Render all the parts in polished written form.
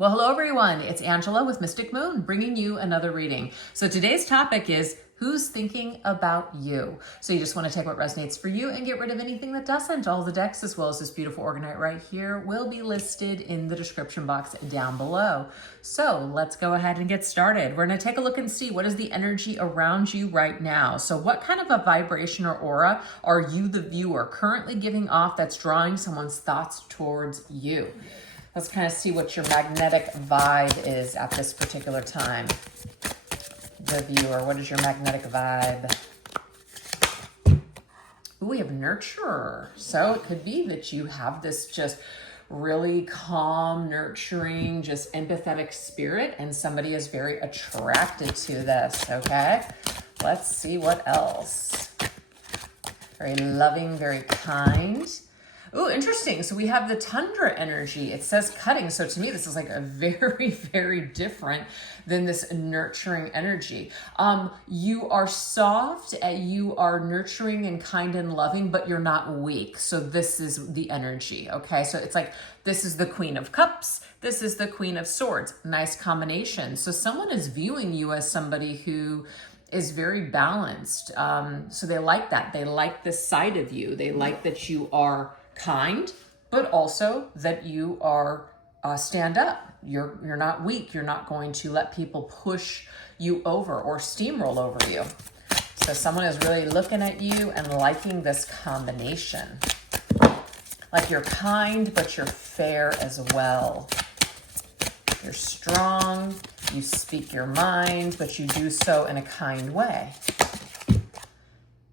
Well, hello everyone. It's Angela with Mystic Moon bringing you another reading. So today's topic is who's thinking about you? So you just want to take what resonates for you and get rid of anything that doesn't. All the decks, as well as this beautiful Orgonite right here, will be listed in the description box down below. So let's go ahead and get started. We're going to take a look and see what is the energy around you right now. So what kind of a vibration or aura are you, the viewer, currently giving off that's drawing someone's thoughts towards you? Let's kind of see what your magnetic vibe is at this particular time. The viewer, what is your magnetic vibe? Ooh, we have nurturer. So it could be that you have this just really calm, nurturing, just empathetic spirit, and somebody is very attracted to this, okay? Let's see what else. Very loving, very kind. Ooh, interesting. So we have the tundra energy. It says cutting. So to me, this is like a very, very different than this nurturing energy. You are soft, you are nurturing and kind and loving, but you're not weak. So this is the energy, okay? So it's like, this is the Queen of Cups. This is the Queen of Swords. Nice combination. So someone is viewing you as somebody who is very balanced. So they like that. They like this side of you. They like that you are kind, but also that you are stand up. You're not weak. You're not going to let people push you over or steamroll over you. So someone is really looking at you and liking this combination. Like you're kind, but you're fair as well. You're strong. You speak your mind, but you do so in a kind way.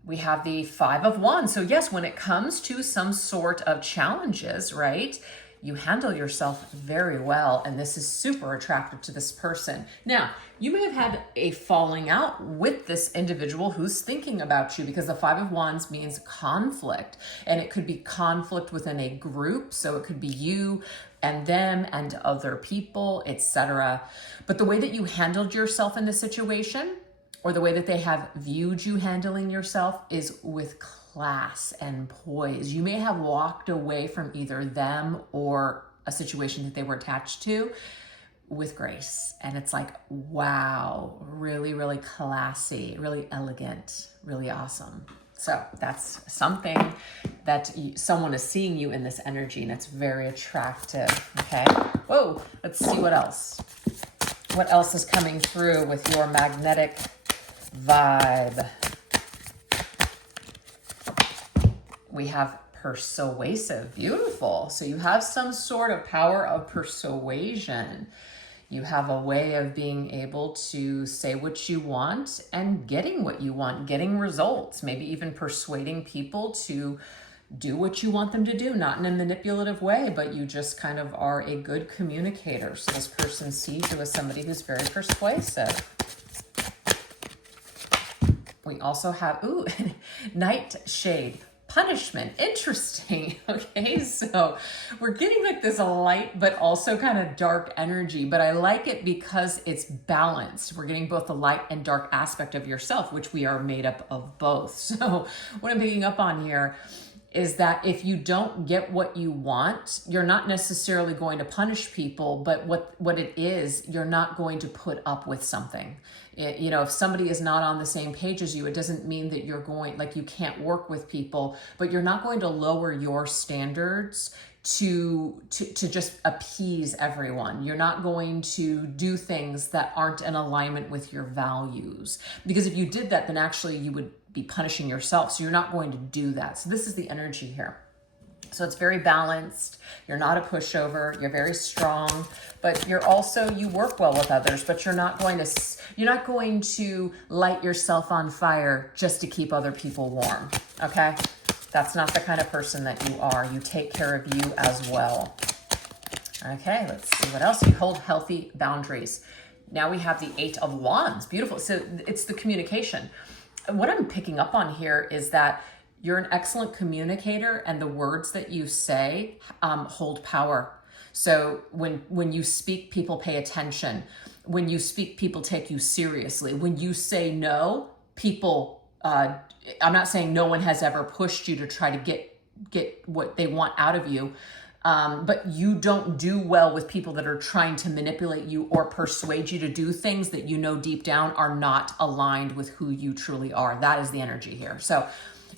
We have the Five of Wands. So yes, when it comes to some sort of challenges, right, you handle yourself very well, and this is super attractive to this person. Now, you may have had a falling out with this individual who's thinking about you, because the Five of Wands means conflict, and it could be conflict within a group. So it could be you and them and other people, etc. But the way that you handled yourself in this situation, or the way that they have viewed you handling yourself, is with class and poise. You may have walked away from either them or a situation that they were attached to with grace. And it's like, wow, really, really classy, really elegant, really awesome. So that's something that someone is seeing you in this energy, and it's very attractive, okay? Whoa, let's see what else. What else is coming through with your magnetic vibe? We have persuasive. Beautiful. So you have some sort of power of persuasion. You have a way of being able to say what you want and getting what you want, getting results, maybe even persuading people to do what you want them to do, not in a manipulative way, but you just kind of are a good communicator. So this person sees you as somebody who's very persuasive. We also have, ooh, nightshade, punishment. Interesting. Okay, so we're getting like this light, but also kind of dark energy, but I like it because it's balanced. We're getting both the light and dark aspect of yourself, which we are made up of both. So what I'm picking up on here is that if you don't get what you want, you're not necessarily going to punish people, but what it is, you're not going to put up with something. You know, if somebody is not on the same page as you, it doesn't mean that you're going, like you can't work with people, but you're not going to lower your standards to just appease everyone. You're not going to do things that aren't in alignment with your values. Because if you did that, then actually you would be punishing yourself. So you're not going to do that. So this is the energy here. So it's very balanced. You're not a pushover. You're very strong, but you're also, you work well with others, but you're not going to light yourself on fire just to keep other people warm. Okay. That's not the kind of person that you are. You take care of you as well. Okay. Let's see what else. You hold healthy boundaries. Now we have the Eight of Wands. Beautiful. So it's the communication. What I'm picking up on here is that you're an excellent communicator, and the words that you say hold power. So when you speak, people pay attention. When you speak, people take you seriously. When you say no, people, I'm not saying no one has ever pushed you to try to get what they want out of you, but you don't do well with people that are trying to manipulate you or persuade you to do things that you know deep down are not aligned with who you truly are. That is the energy here. So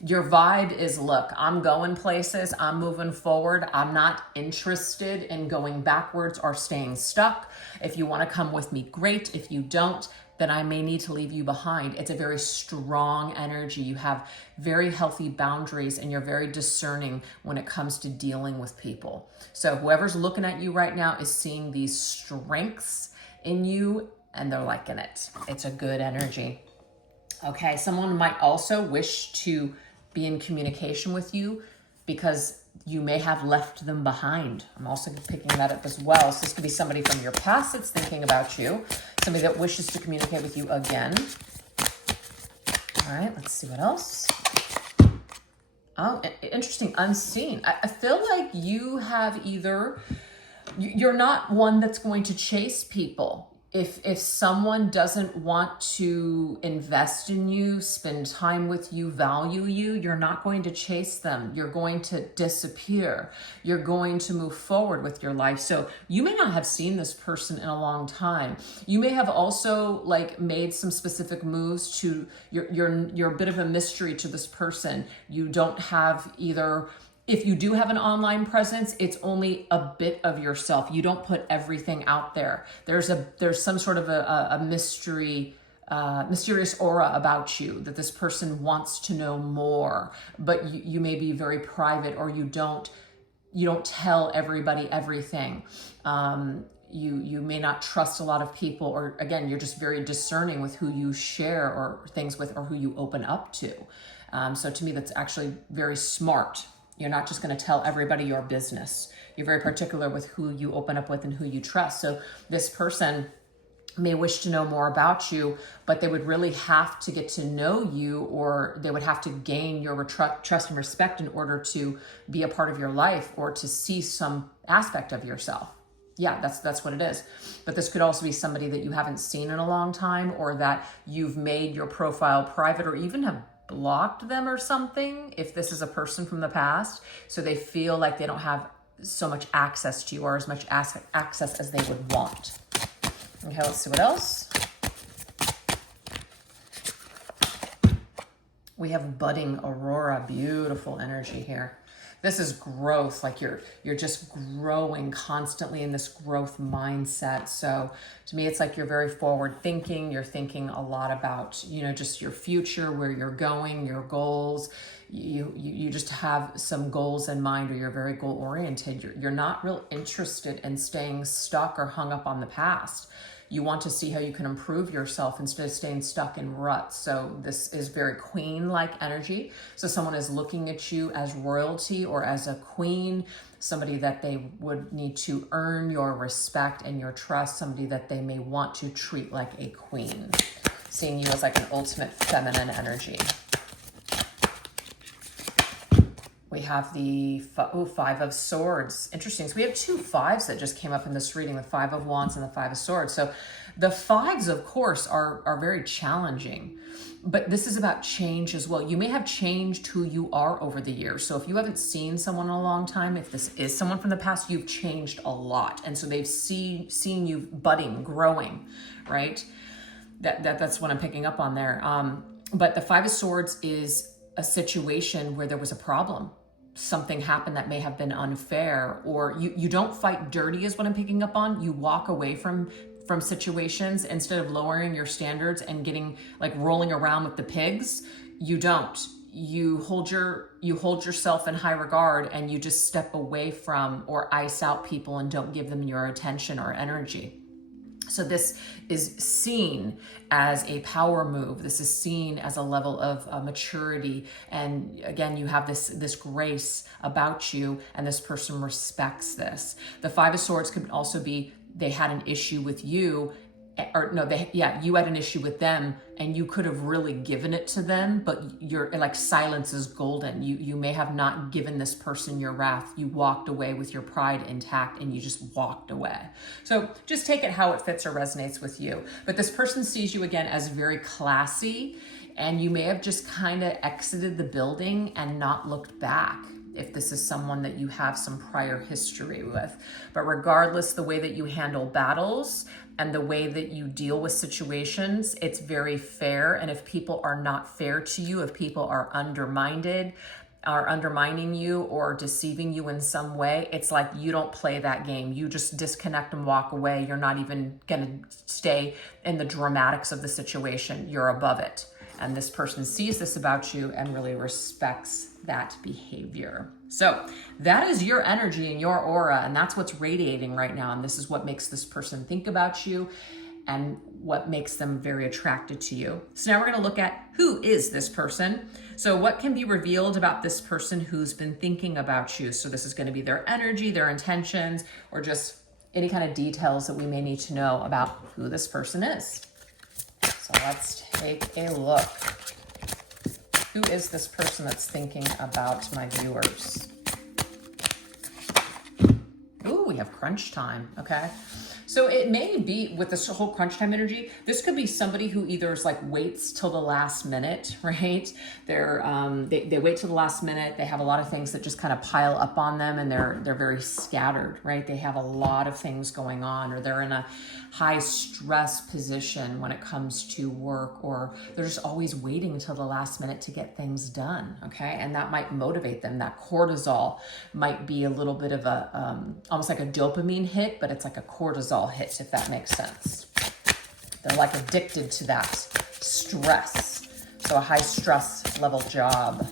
your vibe is, look, I'm going places, I'm moving forward. I'm not interested in going backwards or staying stuck. If you want to come with me, great. If you don't, then I may need to leave you behind. It's a very strong energy. You have very healthy boundaries and you're very discerning when it comes to dealing with people. So whoever's looking at you right now is seeing these strengths in you and they're liking it. It's a good energy. Okay, someone might also wish to be in communication with you because you may have left them behind. I'm also picking that up as well. So this could be somebody from your past that's thinking about you, somebody that wishes to communicate with you again. All right, let's see what else. Oh, interesting, unseen. I feel like you have you're not one that's going to chase people. If someone doesn't want to invest in you, spend time with you, value you, you're not going to chase them. You're going to disappear. You're going to move forward with your life. So you may not have seen this person in a long time. You may have also like made some specific moves to, you're a bit of a mystery to this person. You don't have either. If you do have an online presence, it's only a bit of yourself. You don't put everything out there. There's some sort of a mystery, mysterious aura about you that this person wants to know more, but you may be very private or you don't tell everybody everything. You may not trust a lot of people, or again, you're just very discerning with who you share or things with or who you open up to. So to me, that's actually very smart. You're not just going to tell everybody your business. You're very particular with who you open up with and who you trust. So this person may wish to know more about you, but they would really have to get to know you, or they would have to gain your trust and respect in order to be a part of your life or to see some aspect of yourself. Yeah, that's what it is. But this could also be somebody that you haven't seen in a long time, or that you've made your profile private or even have blocked them or something, if this is a person from the past, so they feel like they don't have so much access to you or as much access as they would want. Okay, let's see what else. We have budding aurora, beautiful energy here. This is growth, like you're just growing constantly in this growth mindset. So to me, it's like you're very forward thinking. You're thinking a lot about, just your future, where you're going, your goals. You just have some goals in mind, or you're very goal oriented. You're not real interested in staying stuck or hung up on the past. You want to see how you can improve yourself instead of staying stuck in ruts. So this is very queen-like energy. So someone is looking at you as royalty or as a queen, somebody that they would need to earn your respect and your trust, somebody that they may want to treat like a queen, seeing you as like an ultimate feminine energy. We have the Five of Swords. Interesting. So we have two fives that just came up in this reading, the Five of Wands and the Five of Swords. So the fives, of course, are very challenging, but this is about change as well. You may have changed who you are over the years. So if you haven't seen someone in a long time, if this is someone from the past, you've changed a lot. And so they've seen you budding, growing, right? That's what I'm picking up on there. But the Five of Swords is a situation where there was a problem. Something happened that may have been unfair, or you don't fight dirty is what I'm picking up on. You walk away from situations instead of lowering your standards and getting like rolling around with the pigs. You don't. You hold yourself in high regard, and you just step away from or ice out people and don't give them your attention or energy. So this is seen as a power move. This is seen as a level of maturity. And again, you have this grace about you, and this person respects this. The Five of Swords could also be they had an issue with you, or no, you had an issue with them, and you could have really given it to them, but you're like, silence is golden. You may have not given this person your wrath. You walked away with your pride intact, and you just walked away. So just take it how it fits or resonates with you. But this person sees you again as very classy, and you may have just kind of exited the building and not looked back. if this is someone that you have some prior history with. But regardless, the way that you handle battles and the way that you deal with situations, it's very fair. And if people are not fair to you, if people are undermining you or deceiving you in some way, it's like you don't play that game. You just disconnect and walk away. You're not even going to stay in the dramatics of the situation. You're above it. And this person sees this about you and really respects that behavior. So that is your energy and your aura, and that's what's radiating right now. And this is what makes this person think about you and what makes them very attracted to you. So now we're going to look at who is this person. So what can be revealed about this person who's been thinking about you? So this is going to be their energy, their intentions, or just any kind of details that we may need to know about who this person is. So let's take a look. Who is this person that's thinking about my viewers? Ooh, we have crunch time, okay? So it may be, with this whole crunch time energy, this could be somebody who either is like waits till the last minute, right? They wait till the last minute. They have a lot of things that just kind of pile up on them, and they're very scattered, right? They have a lot of things going on, or they're in a high stress position when it comes to work, or they're just always waiting until the last minute to get things done, okay? And that might motivate them. That cortisol might be a little bit of a, almost like a dopamine hit, but it's like a cortisol hit, if that makes sense. They're like addicted to that stress. So a high stress level job,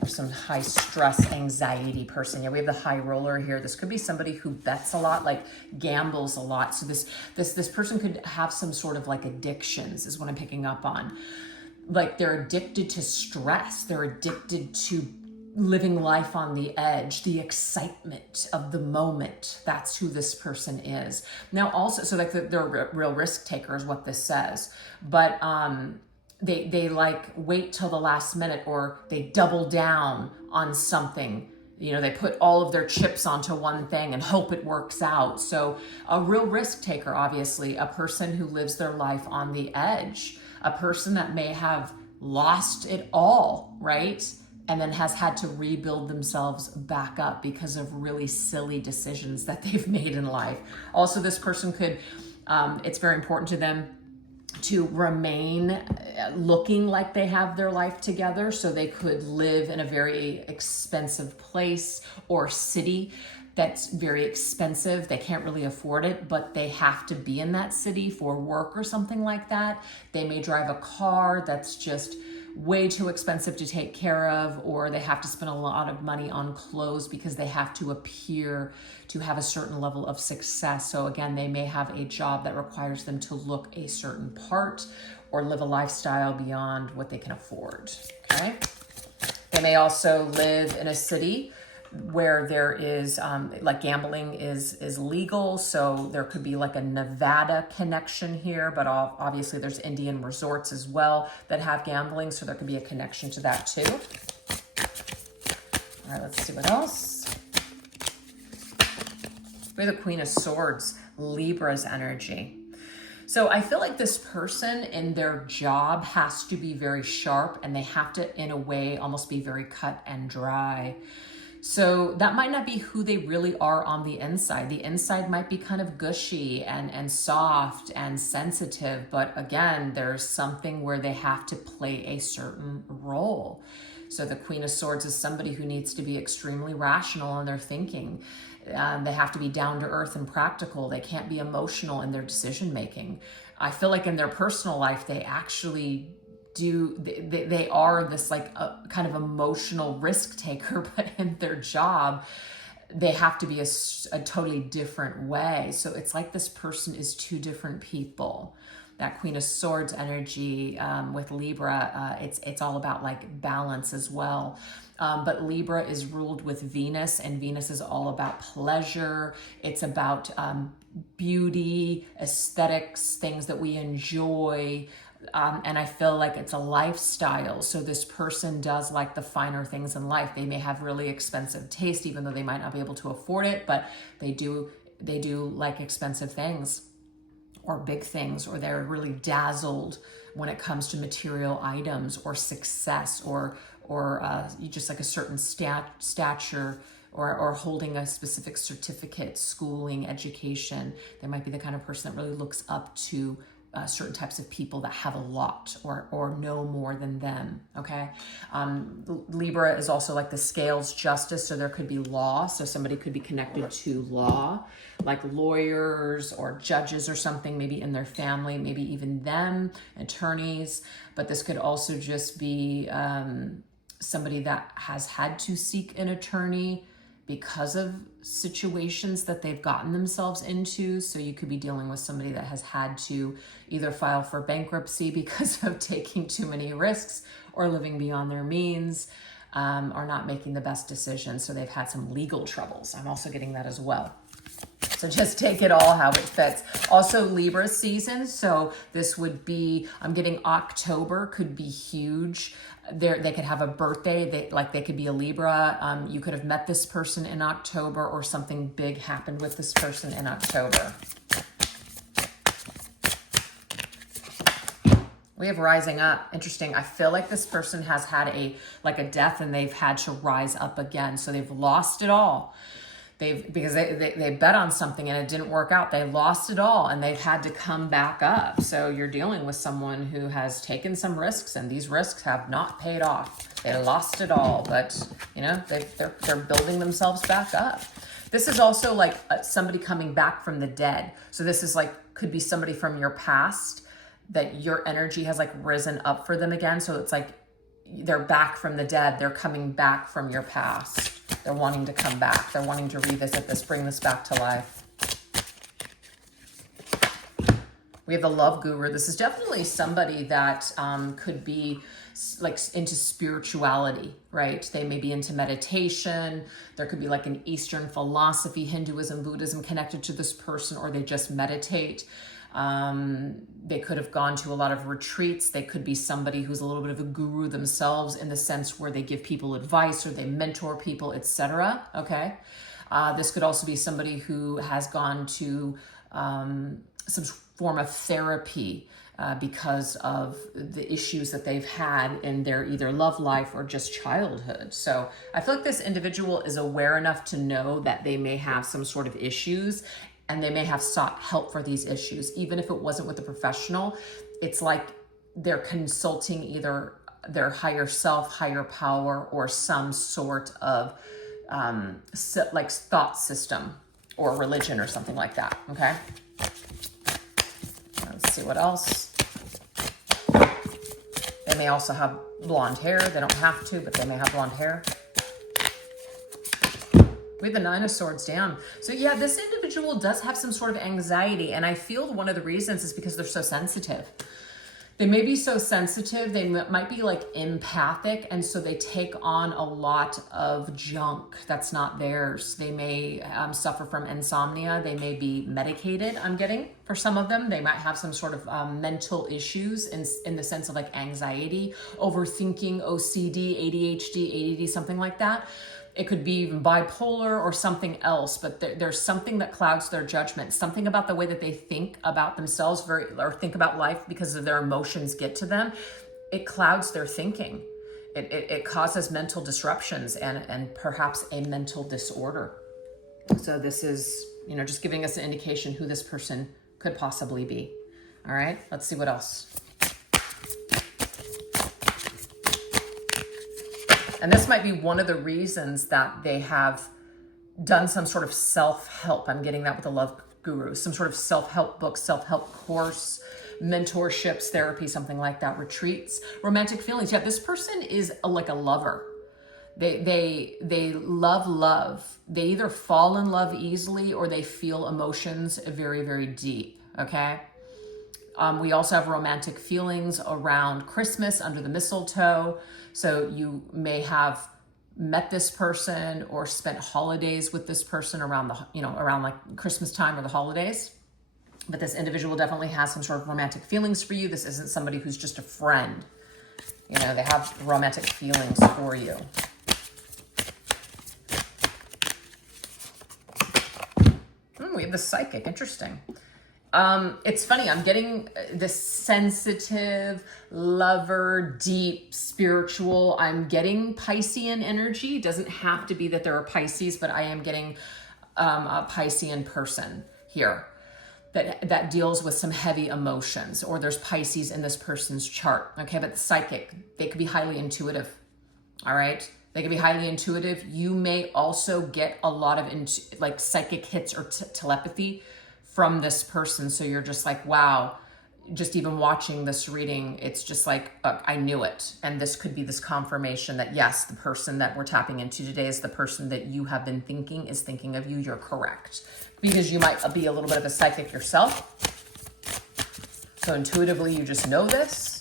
or some high stress anxiety person. Yeah, we have the high roller here. This could be somebody who bets a lot, like gambles a lot. So this person could have some sort of like addictions, is what I'm picking up on. Like they're addicted to stress. They're addicted to living life on the edge, the excitement of the moment. That's who this person is. Now also, so like they're a real risk taker is what this says. But they like wait till the last minute, or they double down on something. You know, they put all of their chips onto one thing and hope it works out. So a real risk taker, obviously, a person who lives their life on the edge, a person that may have lost it all, right? And then has had to rebuild themselves back up because of really silly decisions that they've made in life. Also, this person could, it's very important to them to remain looking like they have their life together. So they could live in a very expensive place or city that's very expensive. They can't really afford it, but they have to be in that city for work or something like that. They may drive a car that's just way too expensive to take care of, or they have to spend a lot of money on clothes because they have to appear to have a certain level of success. So again, they may have a job that requires them to look a certain part or live a lifestyle beyond what they can afford, okay? They may also live in a city where there is like gambling is legal. So there could be like a Nevada connection here, but obviously there's Indian resorts as well that have gambling. So there could be a connection to that too. All right, let's see what else. We have the Queen of Swords, Libra's energy. So I feel like this person in their job has to be very sharp, and they have to, in a way, almost be very cut and dry. So that might not be who they really are on the inside. The inside might be kind of gushy and soft and sensitive, but again, there's something where they have to play a certain role. So the Queen of Swords is somebody who needs to be extremely rational in their thinking. They have to be down to earth and practical. They can't be emotional in their decision making. I feel like in their personal life, they actually they are this like a kind of emotional risk taker, but in their job, they have to be a totally different way. So it's like this person is two different people. That Queen of Swords energy with Libra, it's all about like balance as well. But Libra is ruled with Venus, and Venus is all about pleasure. It's about beauty, aesthetics, things that we enjoy. And I feel like it's a lifestyle. So this person does like the finer things in life. They may have really expensive taste, even though they might not be able to afford it, but they do like expensive things or big things, or they're really dazzled when it comes to material items or success or or you just like a certain stature, or holding a specific certificate, schooling, education. They might be the kind of person that really looks up to certain types of people that have a lot or know more than them, okay? Libra is also like the scales justice, so there could be law, so somebody could be connected to law, like lawyers or judges or something, maybe in their family, maybe even them, attorneys, but this could also just be somebody that has had to seek an attorney because of situations that they've gotten themselves into. So you could be dealing with somebody that has had to either file for bankruptcy because of taking too many risks or living beyond their means, or not making the best decisions. So they've had some legal troubles. I'm also getting that as well. So just take it all how it fits. Also Libra season. So this would be, I'm getting October could be huge. They could have a birthday. They could be a Libra. You could have met this person in October, or something big happened with this person in October. We have rising up. Interesting. I feel like this person has had a death, and they've had to rise up again. So they've lost it all. Because they bet on something and it didn't work out. They lost it all and they've had to come back up. So you're dealing with someone who has taken some risks, and these risks have not paid off. They lost it all, but you know, they're building themselves back up. This is also like somebody coming back from the dead. So this is like, could be somebody from your past that your energy has like risen up for them again. So it's like they're back from the dead. They're coming back from your past. They're wanting to come back. They're wanting to revisit this, bring this back to life. We have the love guru. This is definitely somebody that could be like into spirituality, right? They may be into meditation. There could be like an Eastern philosophy, Hinduism, Buddhism connected to this person, or they just meditate. They could have gone to a lot of retreats. They could be somebody who's a little bit of a guru themselves, in the sense where they give people advice or they mentor people, etc. Okay. This could also be somebody who has gone to some form of therapy because of the issues that they've had in their either love life or just childhood. So I feel like this individual is aware enough to know that they may have some sort of issues, and they may have sought help for these issues. Even if it wasn't with a professional, it's like they're consulting either their higher self, higher power, or some sort of like thought system or religion or something like that, okay? Let's see what else. They may also have blonde hair. They don't have to, but they may have blonde hair. We have the Nine of Swords down. So yeah, this individual does have some sort of anxiety, and I feel one of the reasons is because they're so sensitive. They may be so sensitive, they might be like empathic, and so they take on a lot of junk that's not theirs. They may suffer from insomnia. They may be medicated, I'm getting. For some of them, they might have some sort of mental issues in the sense of like anxiety, overthinking, OCD, ADHD, ADD, something like that. It could be even bipolar or something else, but there's something that clouds their judgment, something about the way that they think about themselves or think about life because of their emotions get to them. It clouds their thinking. It causes mental disruptions and perhaps a mental disorder. So this is, you know, just giving us an indication who this person could possibly be. All right, let's see what else. And this might be one of the reasons that they have done some sort of self-help. I'm getting that with the love guru, some sort of self-help book, self-help course, mentorships, therapy, something like that, retreats, romantic feelings. Yeah, this person is like a lover. They love. They either fall in love easily or they feel emotions very, very deep, okay? We also have romantic feelings around Christmas under the mistletoe. So you may have met this person or spent holidays with this person around around like Christmas time or the holidays. But this individual definitely has some sort of romantic feelings for you. This isn't somebody who's just a friend. You know, they have romantic feelings for you. We have the psychic. Interesting. It's funny, I'm getting this sensitive, lover, deep, spiritual. I'm getting Piscean energy. It doesn't have to be that there are Pisces, but I am getting a Piscean person here that deals with some heavy emotions, or there's Pisces in this person's chart. Okay, but the psychic, they could be highly intuitive. All right. They can be highly intuitive. You may also get a lot of like psychic hits or telepathy from this person. So you're just like, wow, just even watching this reading, it's just like, I knew it. And this could be this confirmation that yes, the person that we're tapping into today is the person that you have been thinking is thinking of you. You're correct. Because you might be a little bit of a psychic yourself. So intuitively, you just know this.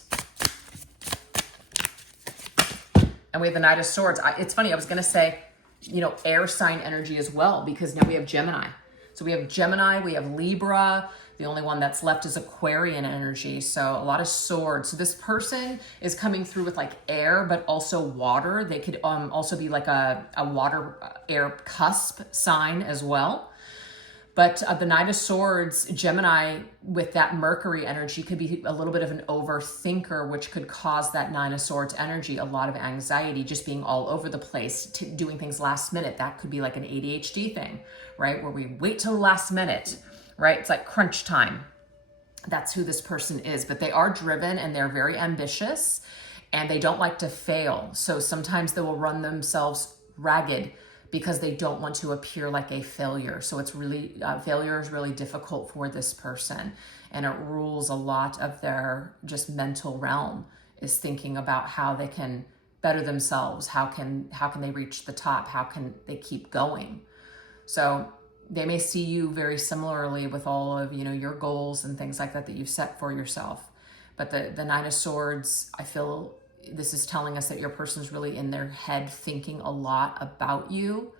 And we have the Knight of Swords. It's funny, I was going to say, you know, air sign energy as well, because now we have Gemini. So we have Gemini, we have Libra. The only one that's left is Aquarian energy. So a lot of swords. So this person is coming through with like air, but also water. They could also be like a water air cusp sign as well. But the Knight of Swords, Gemini, with that Mercury energy, could be a little bit of an overthinker, which could cause that Nine of Swords energy, a lot of anxiety, just being all over the place, doing things last minute. That could be like an ADHD thing, right? Where we wait till the last minute, right? It's like crunch time. That's who this person is. But they are driven and they're very ambitious and they don't like to fail. So sometimes they will run themselves ragged because they don't want to appear like a failure. So it's really, failure is really difficult for this person. And it rules a lot of their just mental realm, is thinking about how they can better themselves. How can they reach the top? How can they keep going? So they may see you very similarly with all of, you know, your goals and things like that you've set for yourself. But the Nine of Swords, I feel this is telling us that your person's really in their head thinking a lot about you.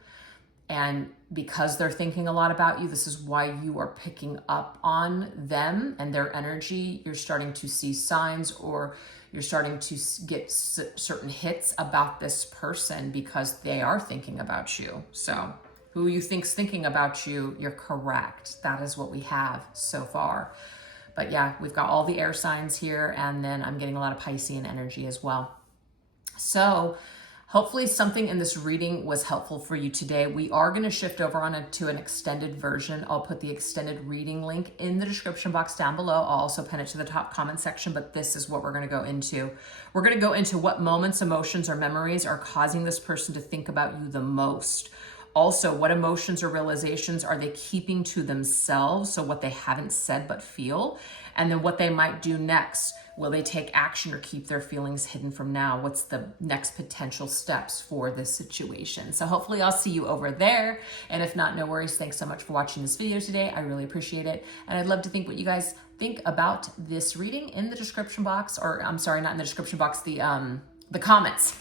And because they're thinking a lot about you, this is why you are picking up on them and their energy. You're starting to see signs, or you're starting to get certain hits about this person because they are thinking about you. So who you think's thinking about you, you're correct. That is what we have so far. But yeah, we've got all the air signs here, and then I'm getting a lot of Piscean energy as well. So hopefully something in this reading was helpful for you today. We are going to shift over to an extended version. I'll put the extended reading link in the description box down below. I'll also pin it to the top comment section, but this is what we're going to go into. We're going to go into what moments, emotions, or memories are causing this person to think about you the most. Also, what emotions or realizations are they keeping to themselves? So what they haven't said but feel. And then what they might do next. Will they take action or keep their feelings hidden from now? What's the next potential steps for this situation? So hopefully I'll see you over there. And if not, no worries. Thanks so much for watching this video today. I really appreciate it. And I'd love to think what you guys think about this reading in the description box, or I'm sorry, not in the description box, the comments.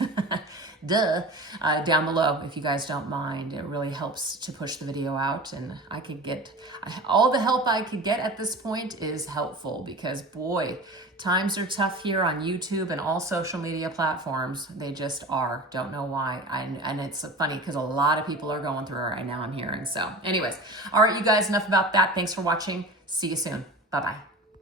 Down below, if you guys don't mind. It really helps to push the video out, and I could get all the help I could get at this point is helpful, because boy, times are tough here on YouTube and all social media platforms. They just are. Don't know why. And it's funny because a lot of people are going through it right now, I'm hearing. So anyways, all right, you guys, enough about that. Thanks for watching. See you soon. Bye-bye.